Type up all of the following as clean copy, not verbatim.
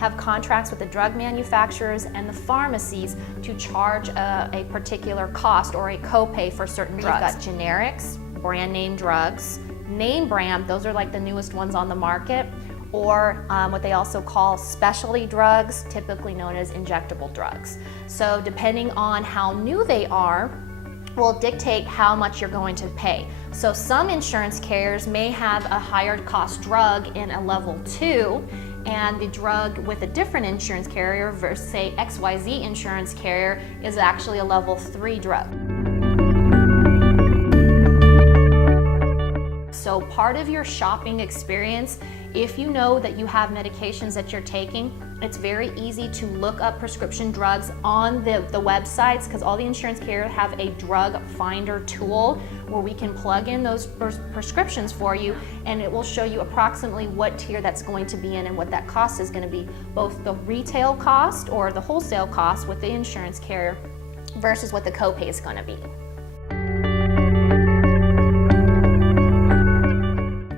have contracts with the drug manufacturers and the pharmacies to charge a particular cost or a copay for certain drugs. You've got generics, brand name drugs, name brand, those are like the newest ones on the market, or what they also call specialty drugs, typically known as injectable drugs. So depending on how new they are, will dictate how much you're going to pay. So some insurance carriers may have a higher cost drug in a level 2, and the drug with a different insurance carrier versus say XYZ insurance carrier is actually a level 3 drug. So part of your shopping experience, if you know that you have medications that you're taking, it's very easy to look up prescription drugs on the websites, because all the insurance carriers have a drug finder tool where we can plug in those prescriptions for you, and it will show you approximately what tier that's going to be in and what that cost is going to be, both the retail cost or the wholesale cost with the insurance carrier versus what the copay is going to be.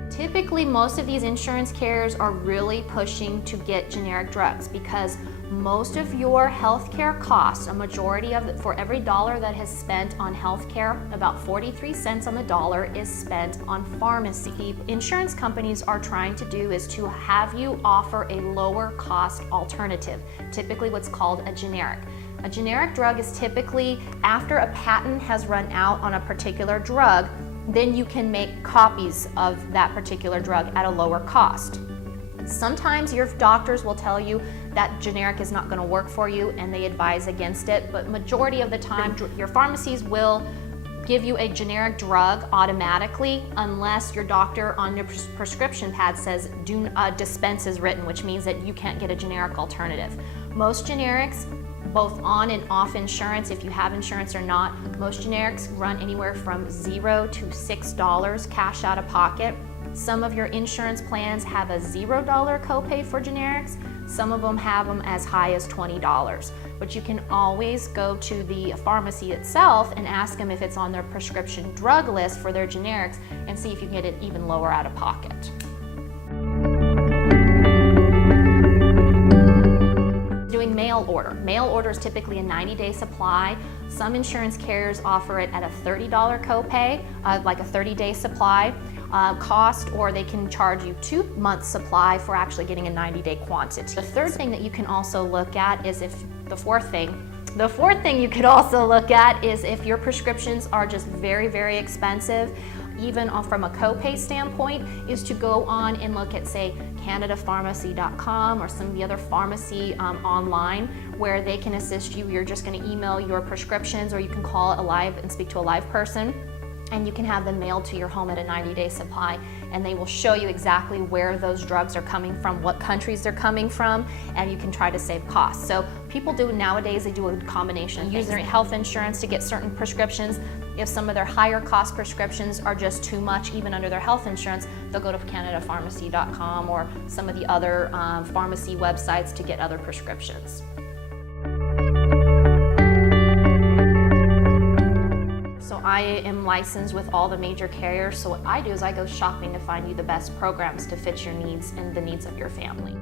Typically, most of these insurance carriers are really pushing to get generic drugs because most of your healthcare costs, a majority of it, for every dollar that is spent on healthcare, about 43 cents on the dollar is spent on pharmacy. Insurance companies are trying to do is to have you offer a lower cost alternative, typically what's called a generic. A generic drug is typically after a patent has run out on a particular drug, then you can make copies of that particular drug at a lower cost. Sometimes your doctors will tell you that generic is not going to work for you and they advise against it, but majority of the time your pharmacies will give you a generic drug automatically unless your doctor on your prescription pad says dispense is written, which means that you can't get a generic alternative. Most generics, both on and off insurance, if you have insurance or not, most generics run anywhere from $0 to $6 cash out of pocket. Some of your insurance plans have a $0 copay for generics. Some of them have them as high as $20. But you can always go to the pharmacy itself and ask them if it's on their prescription drug list for their generics and see if you can get it even lower out of pocket. Doing mail order. Mail order is typically a 90-day supply. Some insurance carriers offer it at a $30 copay, like a 30-day supply cost, or they can charge you 2 months supply for actually getting a 90-day quantity. The third thing that you can also look at is the fourth thing you could also look at is if your prescriptions are just very, very expensive, even from a copay standpoint, is to go on and look at, say, CanadaPharmacy.com or some of the other pharmacy online where they can assist you. You're just going to email your prescriptions, or you can call and speak to a live person, and you can have them mailed to your home at a 90-day supply, and they will show you exactly where those drugs are coming from, what countries they're coming from, and you can try to save costs. So people do nowadays, they do a combination. Use their health insurance to get certain prescriptions. If some of their higher cost prescriptions are just too much, even under their health insurance, they'll go to CanadaPharmacy.com or some of the other pharmacy websites to get other prescriptions. So I am licensed with all the major carriers, so what I do is I go shopping to find you the best programs to fit your needs and the needs of your family.